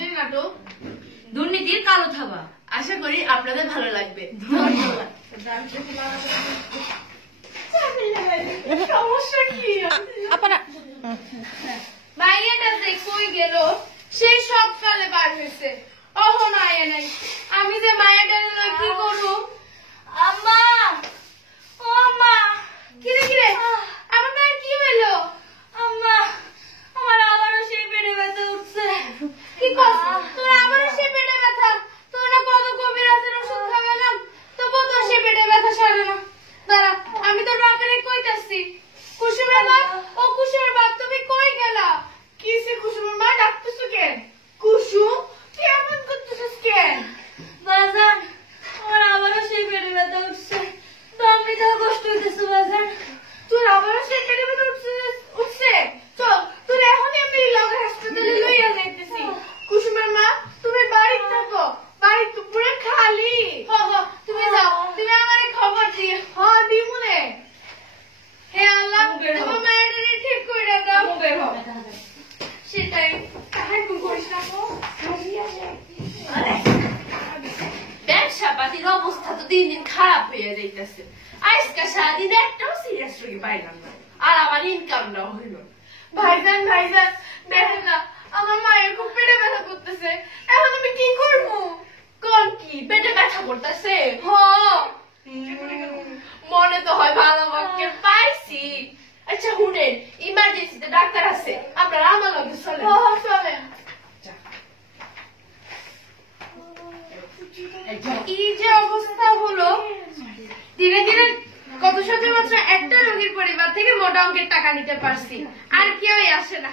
দিন নাটক দুর্নীতির কালো থাবা। আশা করি আপনাদের ভালো লাগবে। ধন্যবাদ। সমস্যা কি? মাইয়াটা যে কই গেল, সেই সকালে বার হয়েছে, অহন আয়া নাই। আমি যে মায়াটার কি করবো? আম্মা, ও আম্মা, কিরে কিরে আমার মায়ের কি হইলো? আম্মা, আমার আবারও সেই পেটে ব্যথা উঠছে। কি করছ তোর? আবারও সেই পেটে ব্যথা? তোর না কত কবিরাজের ওষুধ খাওয়ালাম, তবুও তোর সেই পেটে ব্যথা সারে না। দাঁড়া, আমি তোর বাপেরে কইতাছি। কুসুমের বাপ, ও কুসুমের বাপ, তুমি কই গেলা? কি সে কুসুমের মা, ডাকতেছো কেন? কুসুম, তুই এমন করতেছিস কেন? বাজান, আমার আবারও সেই পেটে ব্যথা উঠছে, দম নিতে কষ্ট হইতেছে। বাজান, তোর আবারও সেই পেটে ব্যথা উঠছে? চল, তোর এখনই আমি লগা হাসপাতালে লইয়া যাইতেছি। কুসুমের মা, তুমি বাড়িতে থাকো, বাড়ি তো পুরো খালি। হ হ, তুমি যাও, তুমি আমারে খবর দিও। হ, দিমুনে। হে আল্লাহ, তোমার মায়ের ঠিক করে দাও। সেটাই, তাহার কোন করিস না গো। ব্যবসা পাতির অবস্থা তো দিন দিন খারাপ হয়ে যাইতেছে। আজকে সারাদিন একটাও সিরিয়াস রোগী পাইলাম না, আর আমার ইনকামটাও হইল। ভাইজান ভাইজান, দেখেন না, আমার মায়ের খুব পেটে ব্যথা করতেছে, এখন আমি কি করবো? কোন কি পেটে ব্যথা করতেছে? হ, মনে তো হয় ভালো বাক্যে পাইছি। আচ্ছা শুনেন, ইমার্জেন্সিতে ডাক্তার আছে, আপনারা আমার লগে চলেন। হ চলেন। এই যে অবস্থা হলো, ধীরে ধীরে গত 17 বছর একটা রোগীর পরিবার থেকে মোটা অঙ্কের টাকা নিতে পারছি, আর কেউই আসে না।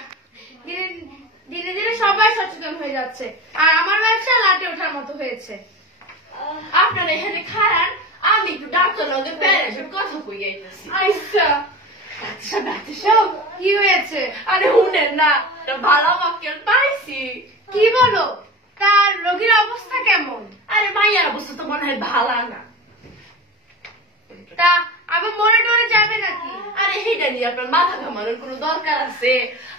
ধীরে ধীরে সবাই সচেতন হয়ে যাচ্ছে, আর আমার ব্যবসা লাটে ওঠার মতো হয়েছে। আপনারা এখানে খারান, আমি একটু ডাক্তার লগে প্যারেন্টের কথা কই আইতেছি। আচ্ছা, আচ্ছা ডাক্তার, কি হয়েছে? আরে শুনেন না, ভালো বাক্যে পাইছি। কি বলো? তার রোগীর অবস্থা কেমন? আরে মাইয়ার অবস্থা তো মনে হয় ভালো না। তা আবার মরে টরে যাবে নাকি? আরে হেটা নিয়ে আপনার মাথা ঘামানোর কোনো দরকার আছে?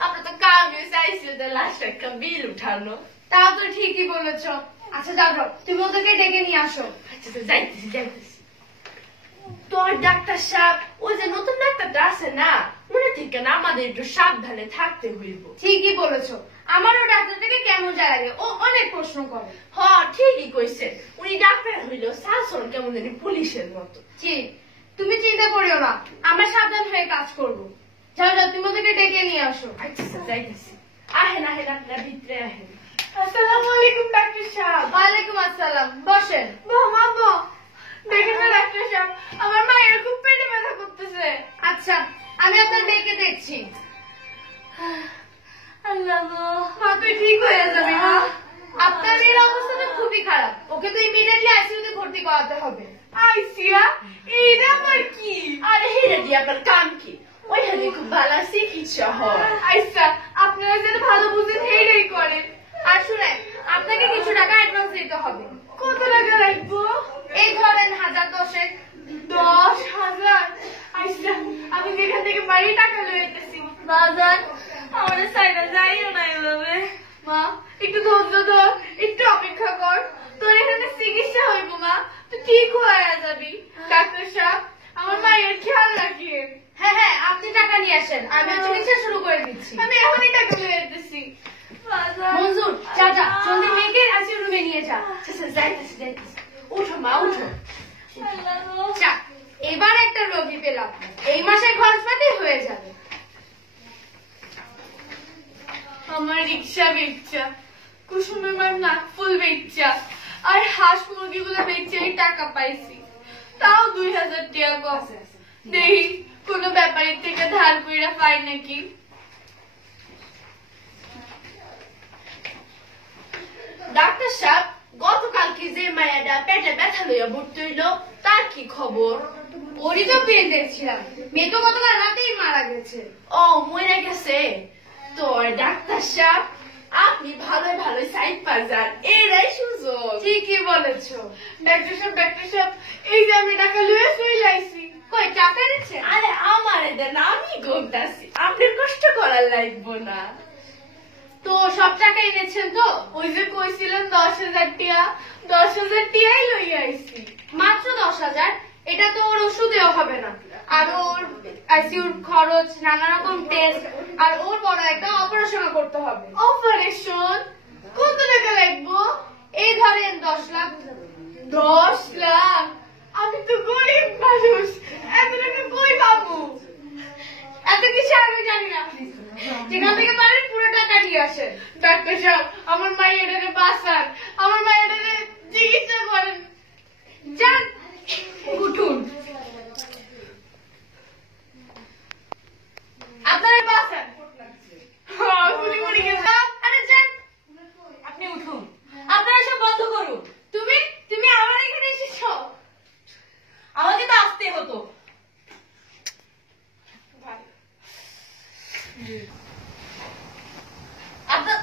আপনার তো কাম হয়েছে আইসিইউতে লাস্ট একটা বিল উঠানো। তাও তো ঠিকই বলেছো। আচ্ছা যাও যাও, তুমি ওদেরকে ডেকে নিয়ে আসো। আচ্ছা তো যাইতেছি যাইতেছি। তোর ডাক্তার সাহেব, ওই যে নতুন ডাক্তারটা আছে না, মনে থেকে না আমাদের একটু সাবধানে থাকতে হইব। ঠিকই বলেছো, আমারও ডাক্তারটাকে কেমন যায় লাগে, ও অনেক প্রশ্ন করে। হ ঠিকই কইছে, উনি ডাক্তার হইলেও শাসন কেমন জানি পুলিশের মতো। ঠিক, তুমি চিন্তা করিও না, আমরা সাবধান হয়ে কাজ করবো। যাও যাও, তুমি ওদেরকে ডেকে নিয়ে আসো। আচ্ছা যাইতেছি। আহেন আহেন, আপনার ভিতরে আহেন। আসসালামু আলাইকুম ডাক্তার সাহেব। ওয়ালাইকুম আসসালাম, বসেন। মা দেখেন না ডাক্তার সাহেব, আমার মায়ের খুব পেটে ব্যথা করতেছে। আচ্ছা, আমি আপনার মেয়েকে দেখছি। আল্লাহ গো, মা তুই ঠিক হয়ে যাবে মা। আপনার মেয়ের অবস্থা তো খুবই খারাপ, ওকে তো ইমিডিয়েটলি আইসিইউতে ভর্তি করাতে হবে। আইসিইউ? এইটা আবার কি? আরে হেটা দিয়ে আপনার কাম কি? ওইখানে খুব ভালো চিকিৎসা হয়। আচ্ছা, আপনারা যেন ভালো বুঝেন এইটাই করেন। আর শুনেন, আপনাকে কিছু টাকা অ্যাডভান্স দিতে হবে। কত টাকা লাগবে? এই ধরেন 1000-1000। 10,000? আচ্ছা, আমি যেখান থেকে বাড়ি টাকা লইতেছি। বাজার আমাদের সাইডে যাইও না এভাবে। মা একটু ধৈর্য ধর, একটু অপেক্ষা কর, তোর এখানে চিকিৎসা হইব মা, তুই ঠিক হয়ে যাবি। ডাক্তার সাহেব, আমার মায়ের খেয়াল রাখিয়ে। হ্যাঁ হ্যাঁ, আপনি টাকা নিয়ে আসেন, আমি চিকিৎসা শুরু করে দিচ্ছি। আমি এখনই টাকা লইয়ে দিচ্ছি। মঞ্জুর, যা যা, জলদি মেয়েকে আইসিইউ রুমে নিয়ে যা। যাইতেছি যাইতেছি। উঠো মা উঠো। যা, এবার একটা রোগী পেলাম, এই মাসের খরচপাতি হয়ে যাবে। আমার রিক্সা বেচা, কুসুমের মার নাকফুল বেচা, আর হাঁস মুরগিগুলো বেচে এই টাকা পাইছি, তাও 2000 টাকা কম। দেখি কোন ব্যাপারীর থেকে ধার কইরা পাই নাকি। ডাক্তার সাহেব, গতকালকে যে মায়াটা পেটে ব্যথা লইয়া ভর্তি হইল, তার কি খবর? ওরই তো পেন দেখছিলাম, মেয়ে তো গতকাল রাতেই মারা গেছে। ও মরে গেছে? তো ডাক্তার সাহেব, আপনি ভালোই ভালোই সাইড পাজান, এরাই সুযোগ। ঠিকই বলেছো ডাক্তার সাহেব, এই যে আমি টাকা লইয়া চলে আইছি। কই টাকা নিচ্ছে? আরে আমার দেন, আমি গমতাছি, আপনার কষ্ট করার লাগবো না। তো তো সব টাকা এনেছেন তো? ওই যে কইছিলেন 10,000 টিয়া, 10,000 টিয়াই লইয়া আইছি। মাত্র 10,000? এটা তো ওর ওষুধেও হবে না, আর ওর আইসিইউর খরচ, নানা রকম টেস্ট, আর ওর বড় একটা অপারেশন করতে হবে। অপারেশন? কত টাকা লাগবো? এই ধরেন 10 লাখ। 10 লাখ? আমি তো গরিব মানুষ, এত টাকা কই পাবো? এত কিছু আমি জানি না। যেখান থেকে পারেন পুরো টাকা নিয়ে আসেন। ডাক্তার সাহেব, আমার মায়ের বাঁচান, আমার মায়ের চিকিৎসা করেন। যান, উঠুন। আপনারা বাঁচান। গুলি মরে গেছে। আরে যান, আপনি উঠুন, আপনারা সব বন্ধ করুন। তুমি আমার এখানে এসেছো? আমাকে তো আসতে হতো। আপনার